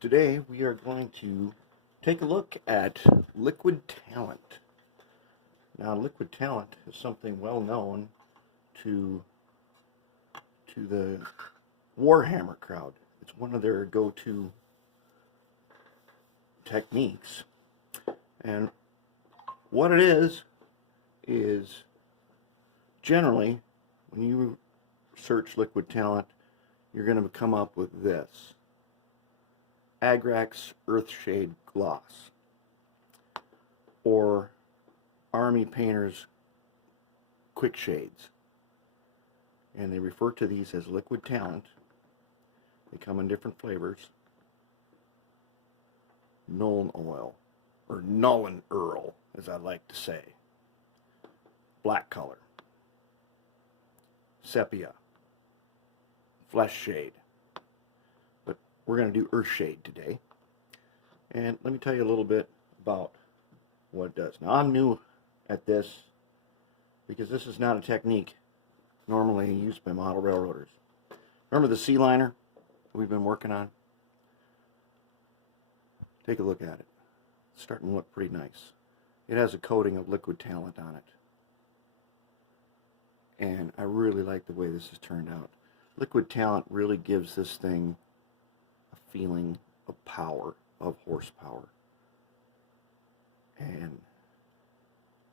Today we are going to take a look at liquid talent. Now, liquid talent is something well known to the Warhammer crowd. It's one of their go-to techniques. And what it is generally when you search liquid talent, you're going to come up with this: Agrax Earthshade gloss, or Army Painter's quick shades, and they refer to these as liquid talent. They come in different flavors: Nuln oil, or Nuln Earl, as I like to say, black color, sepia, flesh shade. But we're going to do Earthshade today. And let me tell you a little bit about what it does. Now, I'm new at this because this is not a technique normally used by model railroaders. Remember the sea liner we've been working on? Take a look at it. It's starting to look pretty nice. It has a coating of liquid talent on it. And I really like the way this has turned out. Liquid talent really gives this thing a feeling of power, of horsepower. And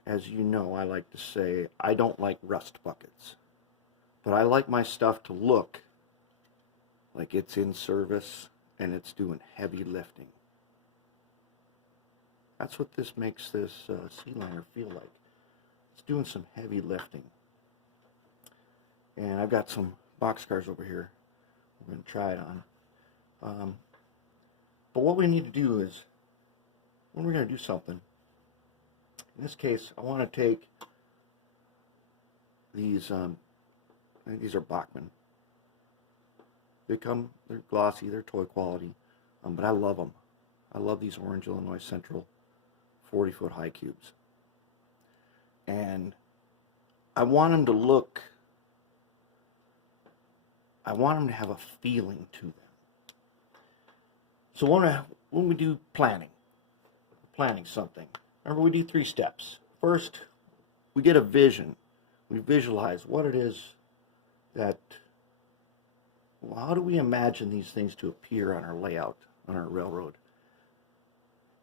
as you know, I like to say, I don't like rust buckets. But I like my stuff to look like it's in service and it's doing heavy lifting. That's what this makes this sea liner feel like. It's doing some heavy lifting. And I've got some boxcars over here. We're going to try it on. But what we need to do is, when we're going to do something, in this case, I want to take these, I think these are Bachmann. They're glossy, they're toy quality, but I love them. I love these Orange, Illinois Central 40-foot high cubes. And I want them to look, I want them to have a feeling to them. So when we do planning something, remember we do 3 steps. First, we get a vision. We visualize what it is that, well, how do we imagine these things to appear on our layout, on our railroad?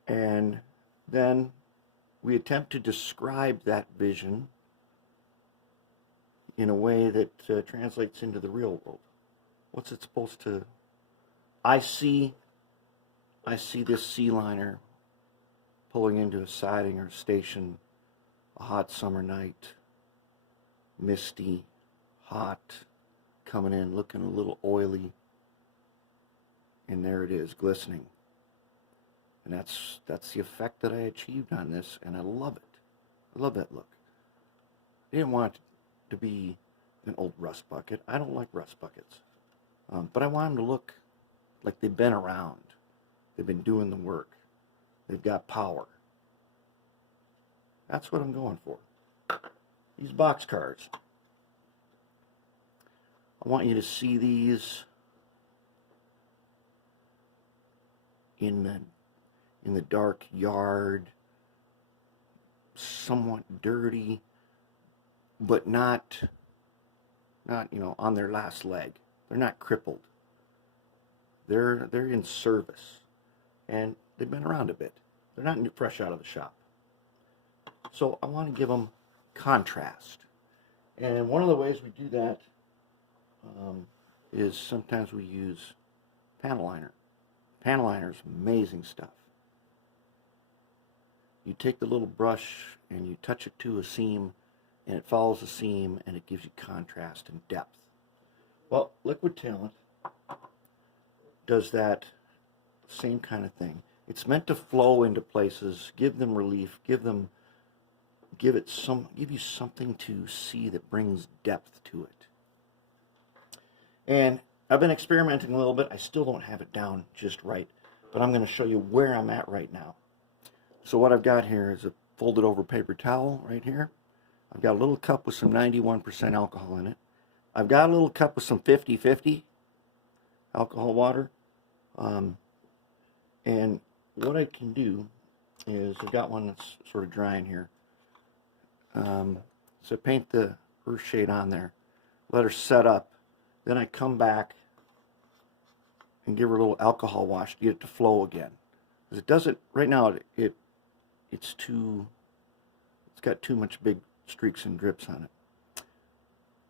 And then we attempt to describe that vision in a way that translates into the real world. What's it supposed to... I see this sea liner pulling into a siding or a station, a hot summer night, misty, hot, coming in, looking a little oily, and there it is, glistening. And that's the effect that I achieved on this, and I love it. I love that look. I didn't want it to be an old rust bucket. I don't like rust buckets. But I want them to look like they've been around. They've been doing the work. They've got power. That's what I'm going for. These boxcars. I want you to see these in the dark yard, somewhat dirty, but not on their last leg. They're not crippled. They're in service, and they've been around a bit. They're not fresh out of the shop. So I want to give them contrast, and one of the ways we do that is sometimes we use panel liner. Panel liner is amazing stuff. You take the little brush and you touch it to a seam, and it follows the seam, and it gives you contrast and depth. Well, liquid talent does that same kind of thing. It's meant to flow into places, give them relief, give you something to see that brings depth to it. And I've been experimenting a little bit. I still don't have it down just right, but I'm going to show you where I'm at right now. So what I've got here is a folded over paper towel right here. I've got a little cup with some 91% alcohol in it. I've got a little cup with some 50-50 alcohol water. And what I can do is, I've got one that's sort of drying here. So paint the Earthshade on there, let her set up, then I come back and give her a little alcohol wash to get it to flow again. Because it doesn't, right now it's got too much big streaks and drips on it.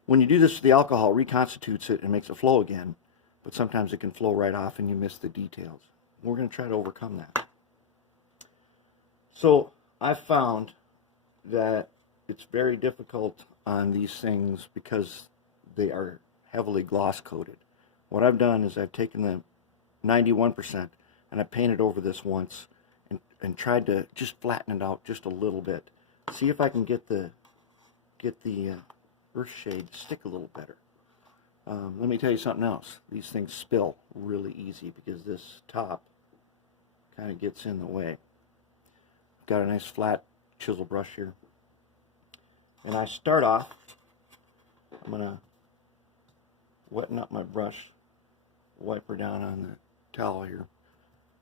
When you do this, the alcohol reconstitutes it and makes it flow again, but sometimes it can flow right off and you miss the details. We're going to try to overcome that. So I've found that it's very difficult on these things because they are heavily gloss coated. What I've done is I've taken the 91% and I painted over this once and tried to just flatten it out just a little bit. See if I can get the Earthshade to stick a little better. Let me tell you something else. These things spill really easy because this top kind of gets in the way. Got a nice flat chisel brush here. And I start off, I'm going to wetten up my brush, wipe her down on the towel here.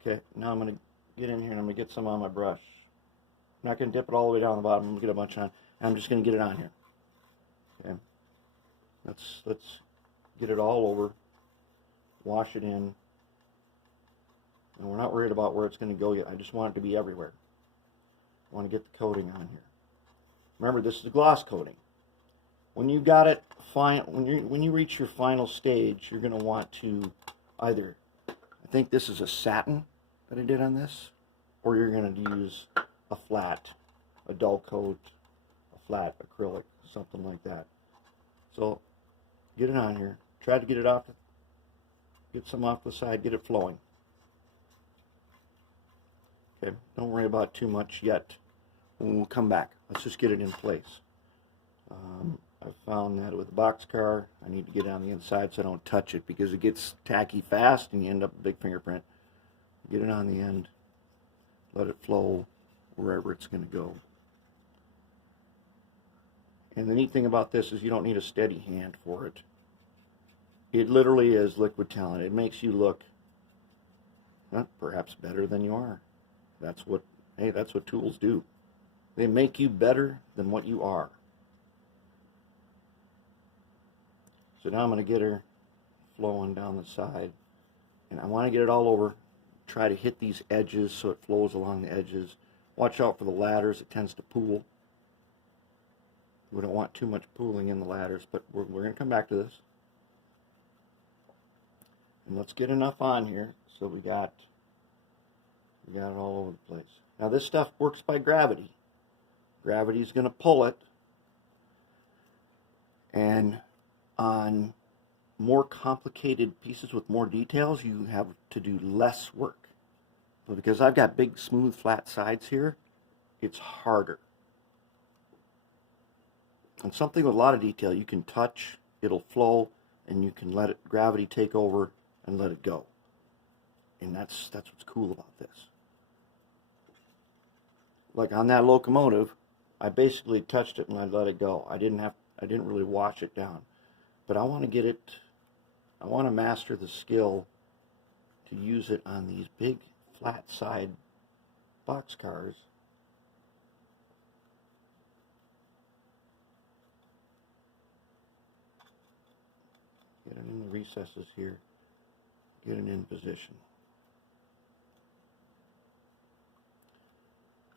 Okay, now I'm going to get in here and I'm going to get some on my brush. I'm not going to dip it all the way down the bottom. I'm going to get a bunch on. And I'm just going to get it on here. Okay, let's get it all over, wash it in. And we're not worried about where it's going to go yet. I just want it to be everywhere. I want to get the coating on here. Remember, this is a gloss coating. When you got it fine, when you reach your final stage, you're going to want to either, I think this is a satin that I did on this, or you're going to use a flat, a dull coat, a flat acrylic, something like that. So get it on here. Try to get it off, get some off the side, get it flowing. Okay, don't worry about too much yet. We'll come back. Let's just get it in place. I've found that with a boxcar, I need to get it on the inside so I don't touch it because it gets tacky fast and you end up with a big fingerprint. Get it on the end, let it flow wherever it's going to go. And the neat thing about this is you don't need a steady hand for it. It literally is liquid talent. It makes you look, well, perhaps better than you are. That's what tools do. They make you better than what you are. So now I'm going to get her flowing down the side. And I want to get it all over. Try to hit these edges so it flows along the edges. Watch out for the ladders. It tends to pool. We don't want too much pooling in the ladders, but we're going to come back to this. And let's get enough on here so we got it all over the place. Now this stuff works by gravity. Gravity is going to pull it, and on more complicated pieces with more details, you have to do less work. But because I've got big, smooth, flat sides here, it's harder. And something with a lot of detail, you can touch, it'll flow, and you can let gravity take over and let it go. And that's what's cool about this. Like on that locomotive, I basically touched it and I let it go. I didn't really wash it down. But I want to master the skill to use it on these big flat side boxcars. Get it in the recesses here. Get it in position.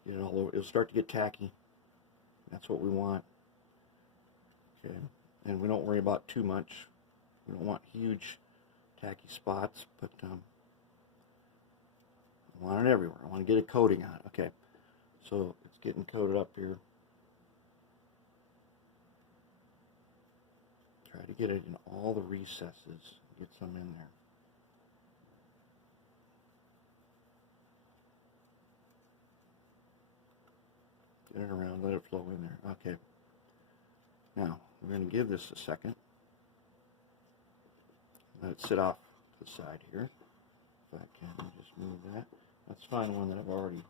Get it all over. It'll start to get tacky. That's what we want. Okay, and we don't worry about too much. We don't want huge tacky spots, but I want it everywhere. I want to get a coating on it. Okay, so it's getting coated up here. Try to get it in all the recesses. Get some in there. Get it around, let it flow in there. Okay. Now, we're going to give this a second. Let it sit off to the side here. If I can just move that. Let's find one that I've already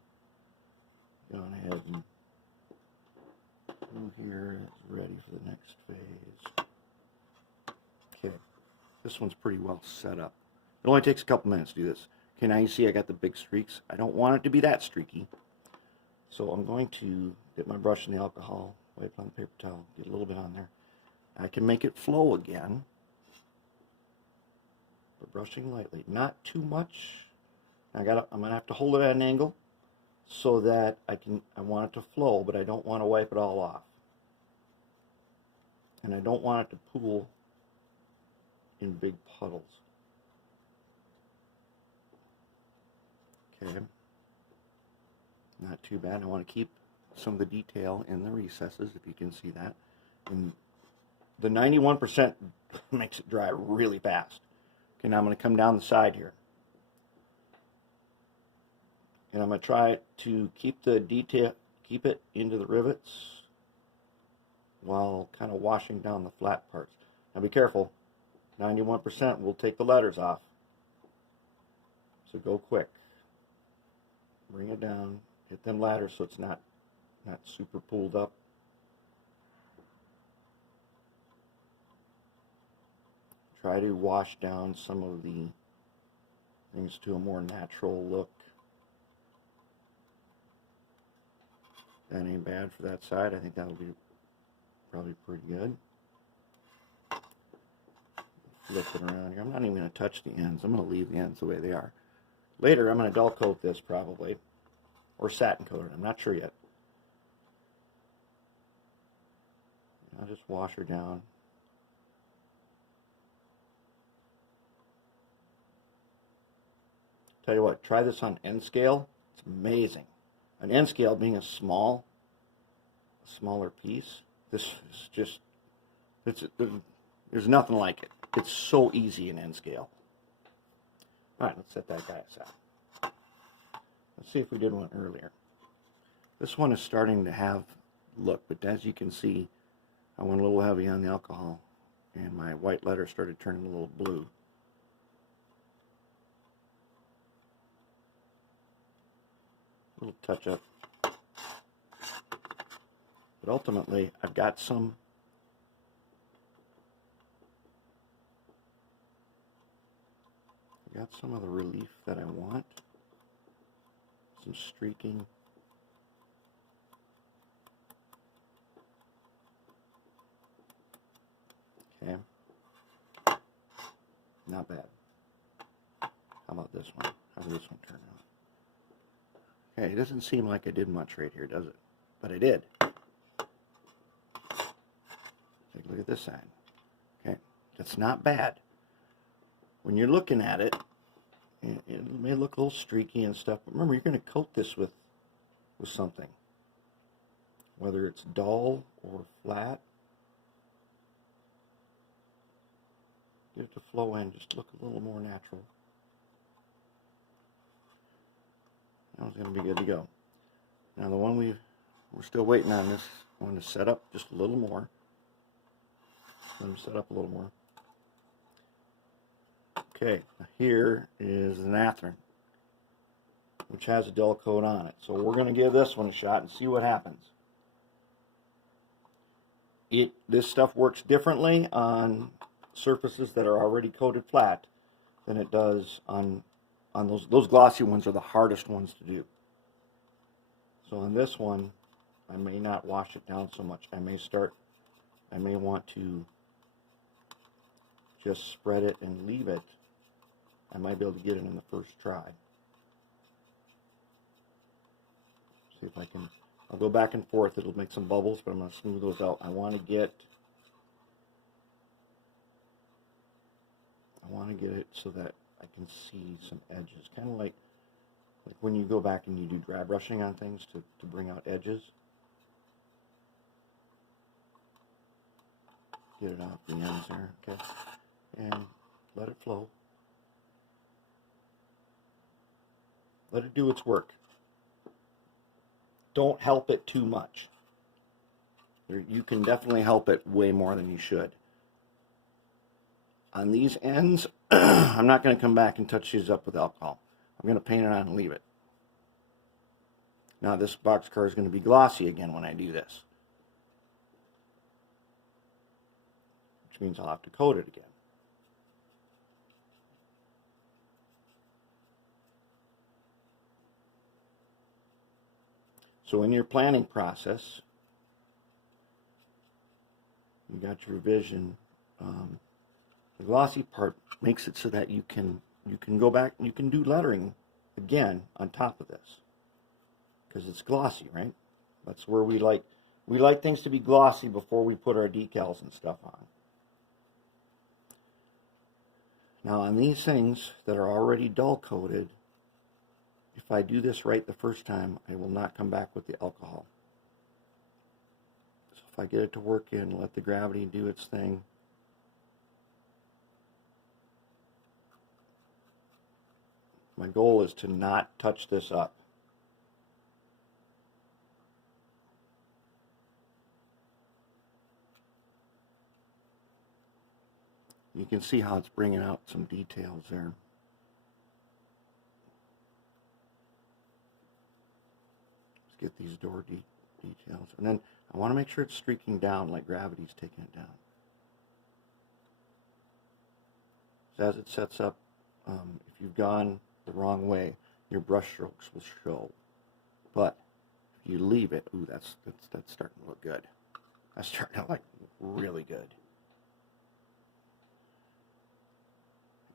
gone ahead and move here. It's ready for the next phase. Okay. This one's pretty well set up. It only takes a couple minutes to do this. Okay, now you see I got the big streaks. I don't want it to be that streaky. So I'm going to dip my brush in the alcohol, wipe on the paper towel, get a little bit on there. I can make it flow again, but brushing lightly, not too much. I'm gonna have to hold it at an angle so that I want it to flow, but I don't want to wipe it all off. And I don't want it to pool in big puddles. Okay, not too bad. I want to keep some of the detail in the recesses, if you can see that. And the 91% makes it dry really fast. Okay, now I'm going to come down the side here. And I'm going to try to keep the detail, keep it into the rivets while kind of washing down the flat parts. Now be careful, 91% will take the letters off. So go quick. Bring it down, hit them ladders so it's not super pulled up. Try to wash down some of the things to a more natural look. That ain't bad for that side. I think that'll be probably pretty good. Flip it around here. I'm not even going to touch the ends. I'm going to leave the ends the way they are. Later, I'm going to dull coat this probably, or satin coat it. I'm not sure yet. I'll just wash her down. Tell you what, try this on N scale. It's amazing. An N scale being a smaller piece. This is just, there's nothing like it. It's so easy in N scale. All right, let's set that guy aside. Let's see if we did one earlier. This one is starting to have look, but as you can see, I went a little heavy on the alcohol, and my white letter started turning a little blue. A little touch up. But ultimately, I've got some of the relief that I want. Some streaking. Okay. Not bad. How about this one? How does this one turn out? Okay, it doesn't seem like I did much right here, does it? But I did. Take a look at this side. Okay, that's not bad. When you're looking at it, it may look a little streaky and stuff, but remember, you're going to coat this with something. Whether it's dull or flat. Get it to flow in, just look a little more natural. Now it's going to be good to go. Now the one we're still waiting on this one to set up just a little more. Let them set up a little more. Okay, here is the Nathryn, which has a dull coat on it. So we're going to give this one a shot and see what happens. This stuff works differently on surfaces that are already coated flat than it does on those glossy ones are the hardest ones to do. So on this one, I may not wash it down so much. I may want to just spread it and leave it. I might be able to get it in the first try. See if I can, I'll go back and forth. It'll make some bubbles, but I'm going to smooth those out. I want to get it so that I can see some edges. Kind of like when you go back and you do dry brushing on things to bring out edges. Get it off the ends there, okay? And let it flow. Let it do its work. Don't help it too much. You can definitely help it way more than you should. On these ends, I'm not going to come back and touch these up with alcohol. I'm going to paint it on and leave it. Now this boxcar is going to be glossy again when I do this, which means I'll have to coat it again. So in your planning process, you got your revision. The glossy part makes it so that you can go back and you can do lettering again on top of this, because it's glossy, right? That's where we like things to be glossy before we put our decals and stuff on. Now on these things that are already dull coated, if I do this right the first time, I will not come back with the alcohol. So if I get it to work in, let the gravity do its thing. My goal is to not touch this up. You can see how it's bringing out some details there. Let's get these door details. And then I want to make sure it's streaking down like gravity's taking it down. So as it sets up, if you've gone the wrong way, your brush strokes will show. But if you leave it, ooh, that's starting to look good. That's starting to look really good.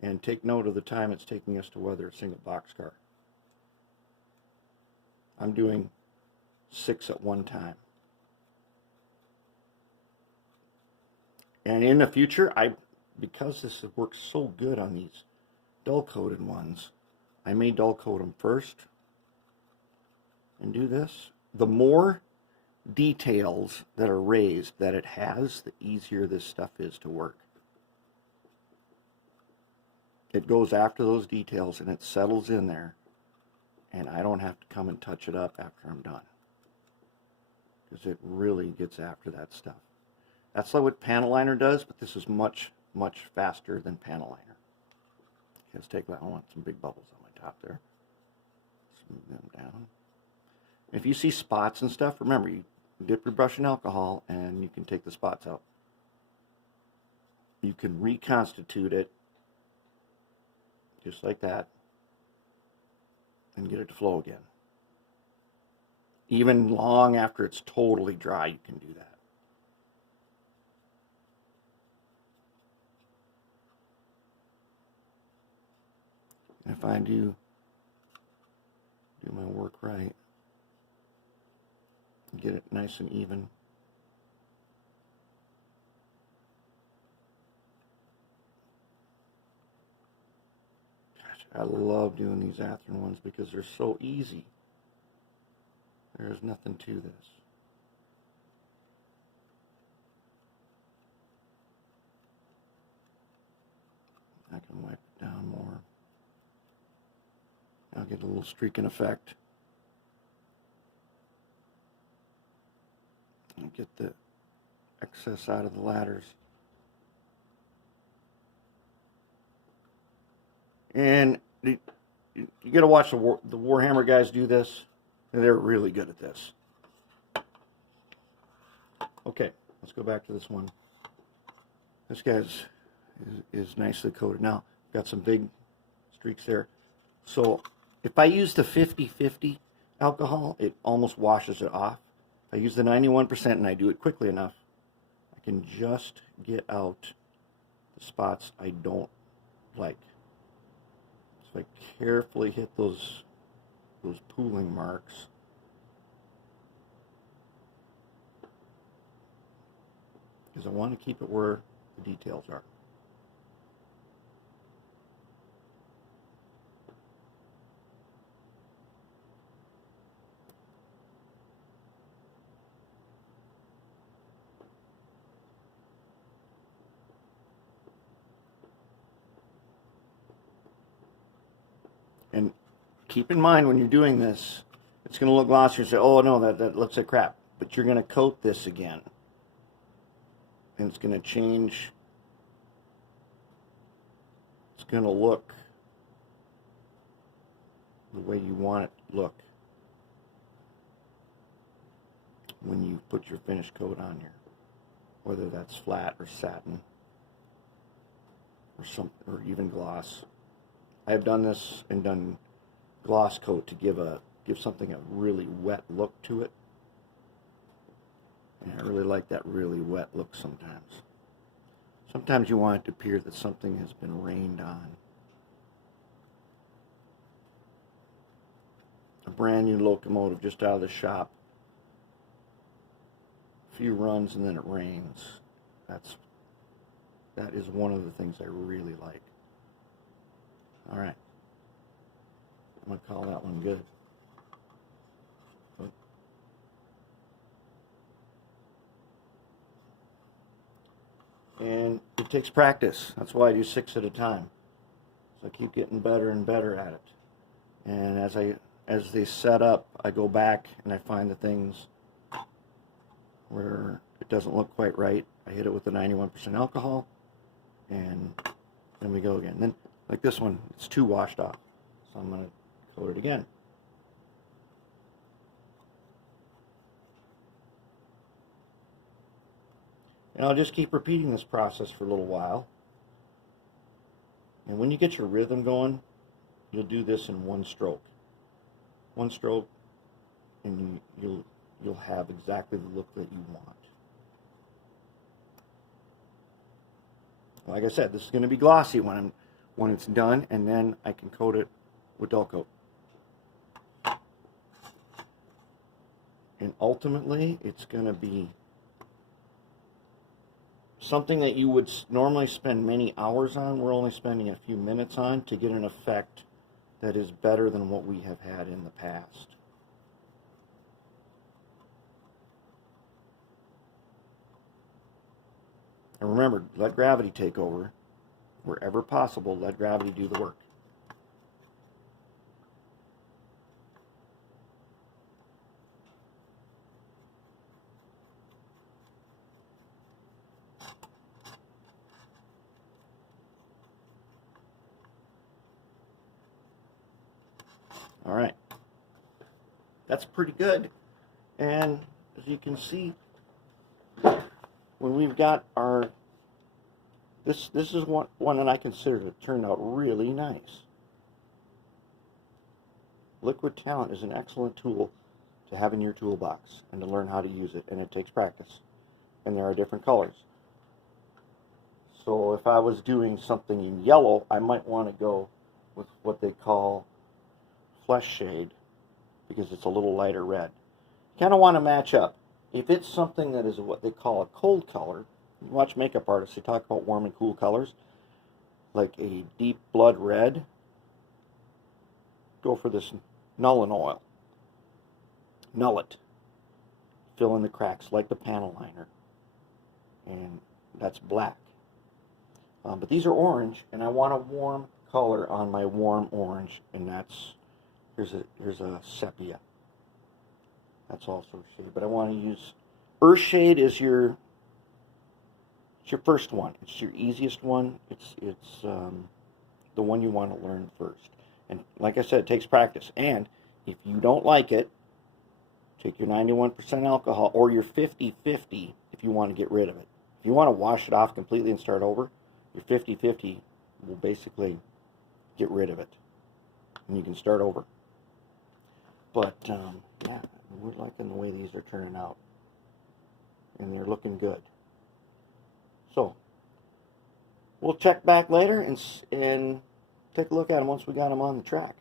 And take note of the time it's taking us to weather a single boxcar. I'm doing 6 at one time. And in the future, because this works so good on these dull-coated ones, I may dull-coat them first and do this. The more details that are raised that it has, the easier this stuff is to work. It goes after those details and it settles in there, and I don't have to come and touch it up after I'm done, because it really gets after that stuff. That's like what panel liner does, but this is much, much faster than panel liner. Let's take that. I want some big bubbles on my top there. Smooth them down. If you see spots and stuff, remember, you dip your brush in alcohol and you can take the spots out. You can reconstitute it just like that and get it to flow again. Even long after it's totally dry, you can do that. And if I do my work right, get it nice and even, I love doing these Atherin ones because they're so easy. There's nothing to this. I can wipe it down more. I'll get a little streaking effect. And get the excess out of the ladders. And you got to watch the Warhammer guys do this. They're really good at this. Okay, let's go back to this one. This guy's is nicely coated. Now, got some big streaks there. So if I use the 50-50 alcohol, it almost washes it off. If I use the 91% and I do it quickly enough, I can just get out the spots I don't like. So I carefully hit those pooling marks. Because I want to keep it where the details are. And keep in mind when you're doing this, it's going to look glossy and say, oh no, that looks like crap. But you're going to coat this again. And it's going to change. It's going to look the way you want it to look when you put your finish coat on here. Whether that's flat or satin or even gloss. I've done this and done gloss coat to give something a really wet look to it. And I really like that really wet look sometimes. Sometimes you want it to appear that something has been rained on. A brand new locomotive just out of the shop. A few runs and then it rains. That is one of the things I really like. All right. I'm going to call that one good. And it takes practice. That's why I do 6 at a time. So I keep getting better and better at it. And as they set up, I go back and I find the things where it doesn't look quite right. I hit it with the 91% alcohol, and then we go again. Then, like this one, it's too washed off. So I'm going to coat it again. And I'll just keep repeating this process for a little while. And when you get your rhythm going, you'll do this in one stroke. One stroke, and you'll have exactly the look that you want. Like I said, this is going to be glossy when it's done, and then I can coat it with dull coat. And ultimately, it's going to be something that you would normally spend many hours on. We're only spending a few minutes on to get an effect that is better than what we have had in the past. And remember, let gravity take over. Wherever possible, let gravity do the work. All right. That's pretty good. And as you can see, when we've got our, this is one that I consider to turn out really nice. Liquid talent is an excellent tool to have in your toolbox and to learn how to use it, and it takes practice. And there are different colors. So if I was doing something in yellow, I might want to go with what they call flesh shade, because it's a little lighter red. You kind of want to match up. If it's something that is what they call a cold color, you watch makeup artists, they talk about warm and cool colors, like a deep blood red, go for this Nuln oil. Null it. Fill in the cracks like the panel liner. And that's black. But these are orange, and I want a warm color on my warm orange, and that's, here's a sepia. That's also shade, but I want to use Earthshade is your first one. It's your easiest one. It's the one you want to learn first. And like I said, it takes practice. And if you don't like it, take your 91% alcohol or your 50-50 if you want to get rid of it. If you want to wash it off completely and start over, your 50-50 will basically get rid of it. And you can start over. But, yeah, we're liking the way these are turning out. And they're looking good. So, we'll check back later and take a look at them once we got them on the track.